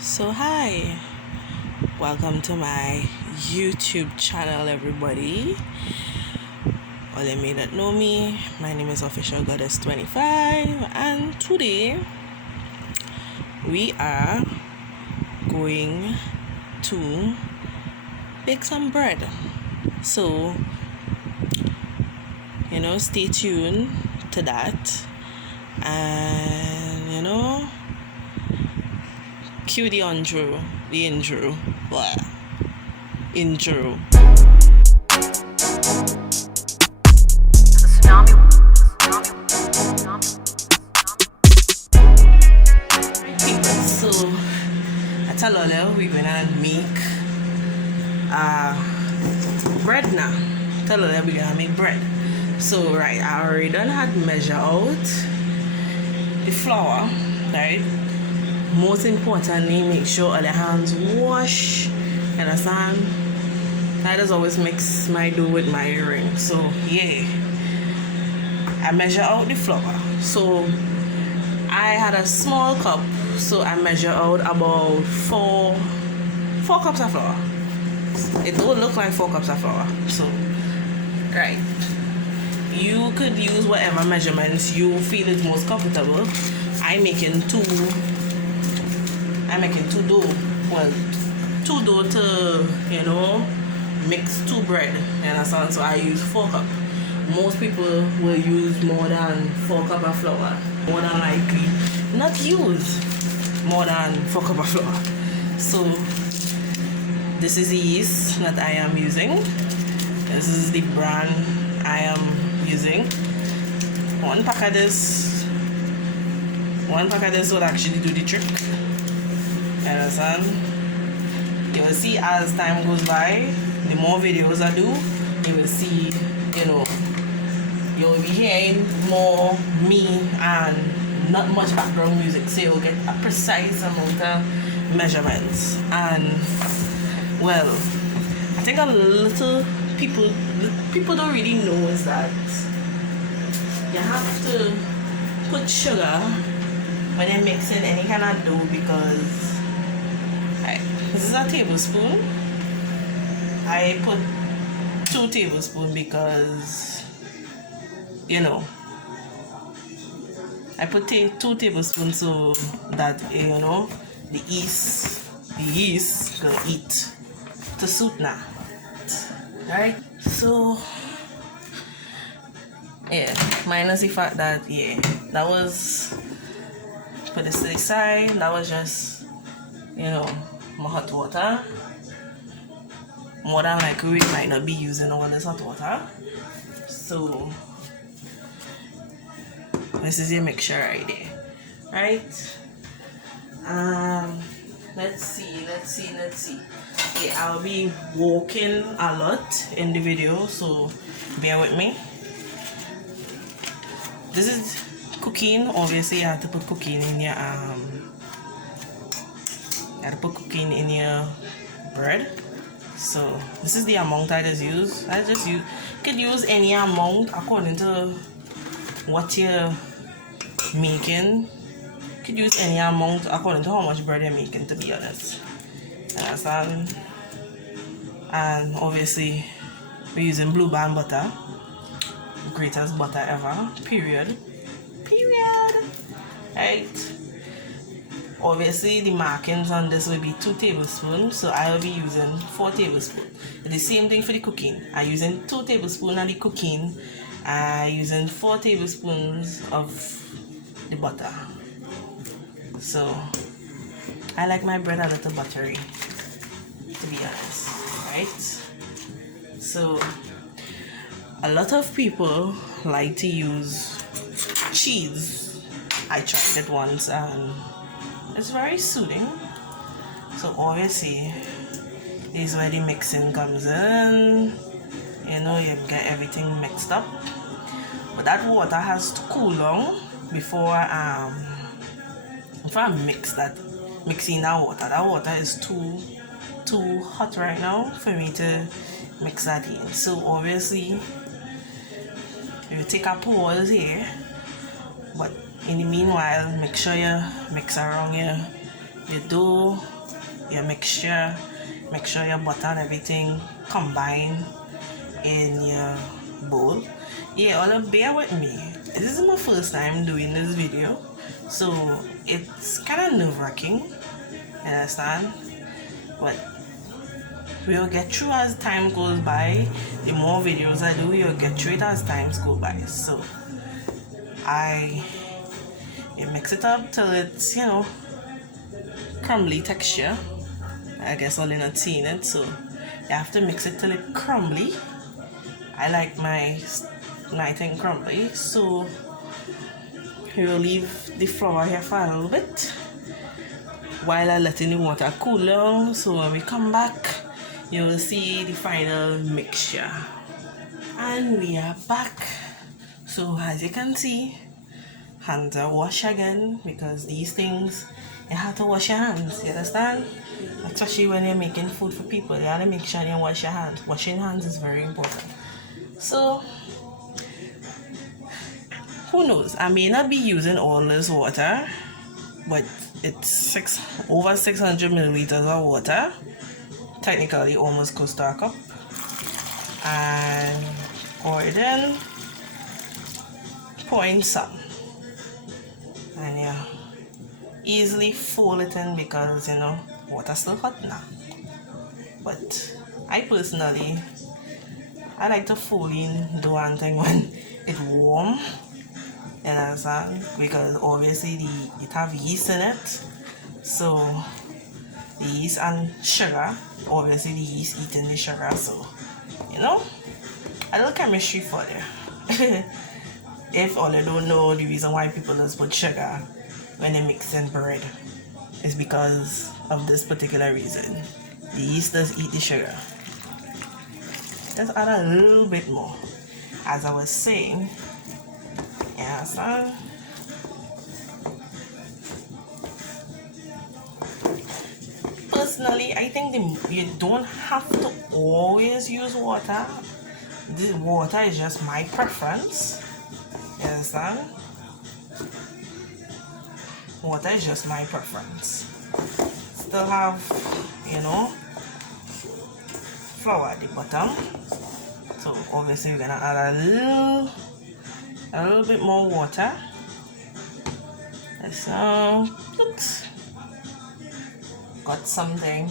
So hi, welcome to my YouTube channel, everybody. All you may not know me, my name is Official Goddess 25, and today we are going to bake some bread. So stay tuned to that, and cue the intro. Blah. Intro. So I tell you, we're gonna make bread now. Tell you we're gonna make bread. So right, I already done had measure out the flour, right? Most importantly, make sure all the hands wash. Understand? I just always mix my dough with my ring. So yeah, I measure out the flour. So I had a small cup, so I measure out about four cups of flour. It don't look like 4 cups of flour. So right, you could use whatever measurements you feel is most comfortable. I'm making two dough. Well, 2 dough to mix 2 bread. You understand? So I use 4 cups. Most people will use more than 4 cups of flour. More than likely not use more than 4 cups of flour. So this is the yeast that I am using. This is the brand I am using. One pack of this will actually do the trick. You understand? You will see as time goes by, the more videos I do, you will see, you will be hearing more me and not much background music, so you'll get a precise amount of measurements. And well, I think a little people don't really know is that you have to put sugar when you're mixing any kind of dough, because this is a tablespoon. I put 2 tablespoons because I put 2 tablespoons so that the yeast gonna eat to suit now. Right? So yeah, minus the fact that that was, put this to the side, that was just my hot water. More than likely we might not be using all this hot water. So this is your mixture right there. Right? Let's see. Okay, I'll be walking a lot in the video, so bear with me. This is cookeen. Obviously you have to put cookeen in your bread. So this is the amount I just use. You could use any amount according to what you're making. You could use any amount according to how much bread you're making, to be honest. Understand? And obviously we're using Blue Band butter, greatest butter ever. Period. Right? Obviously the markings on this will be 2 tablespoons, so I will be using 4 tablespoons. The same thing for the cooking. I'm using 2 tablespoons of the cooking. I'm using 4 tablespoons of the butter. So I like my bread a little buttery, to be honest. Right? So a lot of people like to use cheese. I tried it once and it's very soothing. So obviously this is where the mixing comes in. You get everything mixed up. But that water has to cool down before I mixing that water. That water is too hot right now for me to mix that in. So obviously you take a pause here, but in the meanwhile make sure you mix around your dough, your mixture. Make sure your butter and everything combine in your bowl. Yeah, all bear with me. This is my first time doing this video, so it's kind of nerve-wracking, you understand? But we'll get through as time goes by. The more videos I do, we'll get through it as times go by. So you mix it up till it's, you know, crumbly texture. I guess all in not seeing it, so you have to mix it till it's crumbly. I like my thing crumbly, so we will leave the flour here for a little bit while I letting the water cool down. So when we come back, you will see the final mixture. And we are back. So as you can see, hands are washed again, because these things you have to wash your hands, you understand? Especially when you're making food for people, you have to make sure you wash your hands. Washing hands is very important. So who knows, I may not be using all this water, but it's over 600 milliliters of water, technically almost close to a cup. And pour it in, pour in some, and yeah, easily fold it in, because you know water's still hot now. But I personally, I like to fold in dough and thing when it's warm, you understand? Because obviously it have yeast in it, so the yeast and sugar, obviously the yeast eating the sugar, so you know, a little chemistry for you. If all you don't know, the reason why people just put sugar when they mix in bread is because of this particular reason. The yeast does eat the sugar. Just add a little bit more. As I was saying, yeah, so personally, I think you don't have to always use water. This water is just my preference. You understand? Water is just my preference. Still have, you know, flour at the bottom. So obviously we're gonna add a little bit more water. Let's oops, got something.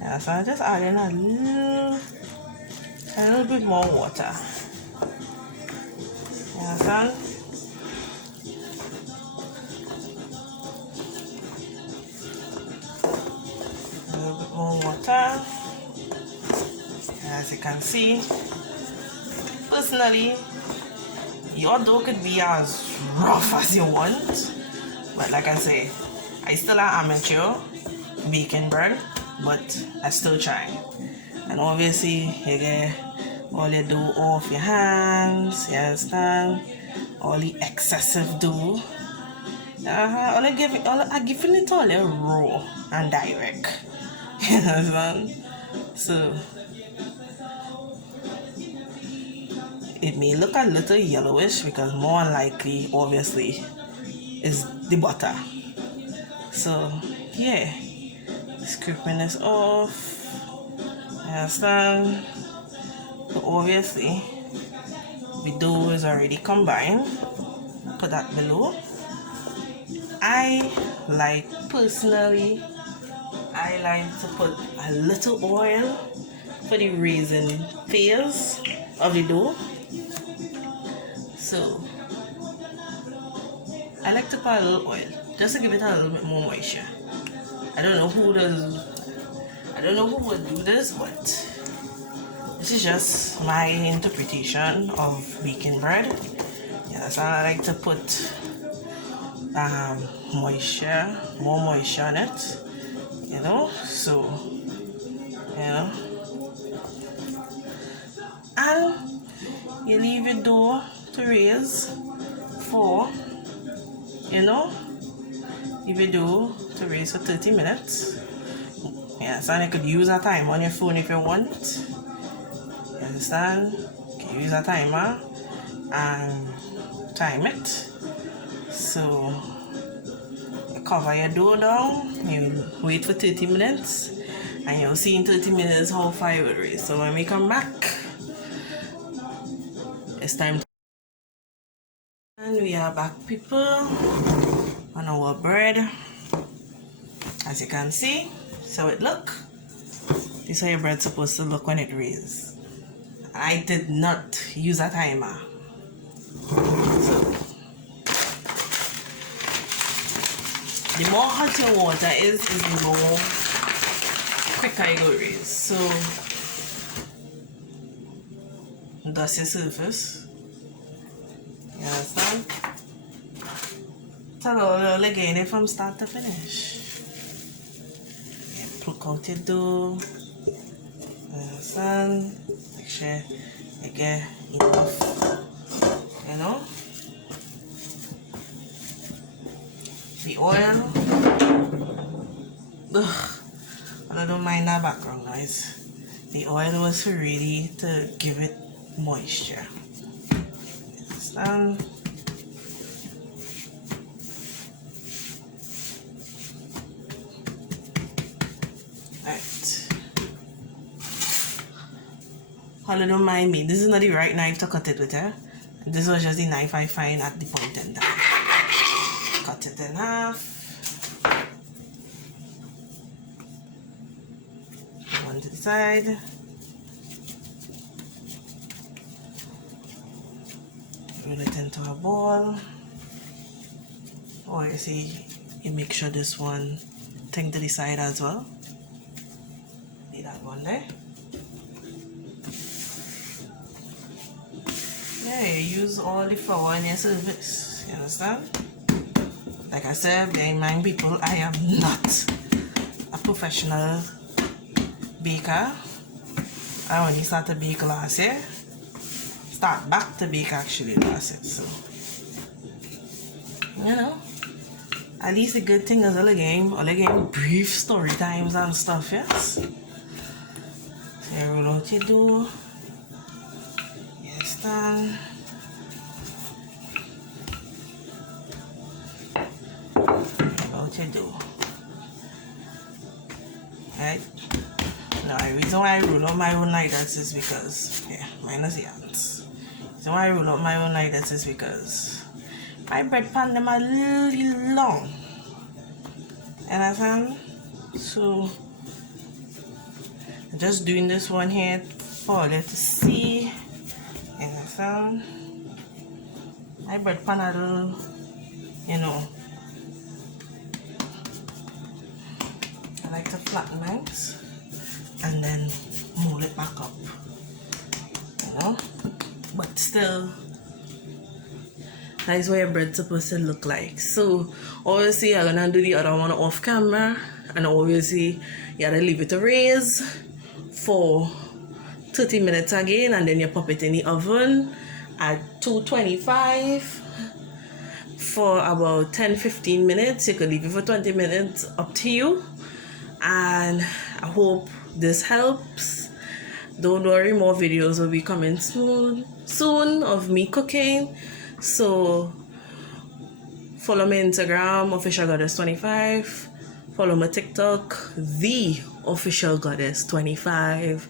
Yeah, so I'm just adding a little bit more water. You understand? A little bit more water. As you can see, personally, your dough could be as rough as you want, but like I say, I still am amateur baking bread, but I still try. And obviously you get all your dough off your hands, you understand? All the excessive dough. I'm giving it all raw and direct. You understand? So it may look a little yellowish, because more likely, obviously, is the butter. So yeah, scooping this off. You understand? So obviously the dough is already combined. Put that below. Personally, I like to put a little oil for the raisin phase of the dough. So I like to put a little oil just to give it a little bit more moisture. I don't know who would do this, but this is just my interpretation of baking bread. Yes, I like to put more moisture on it, you know, so you know, and you leave your dough to raise for, you know, leave your dough to raise for 30 minutes. Yes, and you could use a timer on your phone if you want. You understand? You can use a timer and time it. So cover your dough down, you wait for 30 minutes, and you'll see in 30 minutes how far it will raise. So when we come back, it's time to... And we are back, people, on our bread. As you can see, so it look. This is how your bread's supposed to look when it raises. I did not use a timer. So, the more hot your water is the more quicker it will raise. So, dust your surface. You understand? Tell all again from start to finish. Yeah, pluck out your dough. You understand? Make sure you get enough. You know? The oil. Ugh, I don't mind that background noise. The oil was ready to give it moisture. Understand? Right. Hold don't mind me. This is not the right knife to cut it with, eh? This was just the knife I find at the point in time. Cut it in half. One to the side. Roll it into a ball. Or you see, you make sure this one thing to the side as well. Need that one there. Yeah, you use all the flour in your service. You understand? Like I said, bear in mind, people, I am not a professional baker. I only started bake last year. Start back to bake actually last year. So, you know, at least the good thing is all again brief story times and stuff, yes? So you roll out your dough. Yes, done. Roll out your dough. Right? Now, the reason why I roll out my own like that is because, yeah, minus the ants. The reason why I roll out my own like that is because my bread pan them are really long. And so I'm just doing this one here for you to see. And my bread pan are, you know, I like to flatten mine and then mold it back up, you know, but still that is what your bread's supposed to look like. So obviously I'm gonna do the other one off camera, and obviously you gotta leave it to raise for 30 minutes again, and then you pop it in the oven at 225 for about 10-15 minutes. You could leave it for 20 minutes, up to you. And I hope this helps. Don't worry, more videos will be coming soon of me cooking. So follow my Instagram, official goddess 25. Follow my TikTok, the official goddess 25.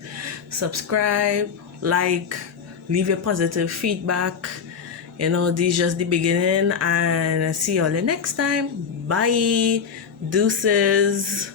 Subscribe, like, leave your positive feedback. You know, this is just the beginning, and see you all the next time. Bye. Deuces.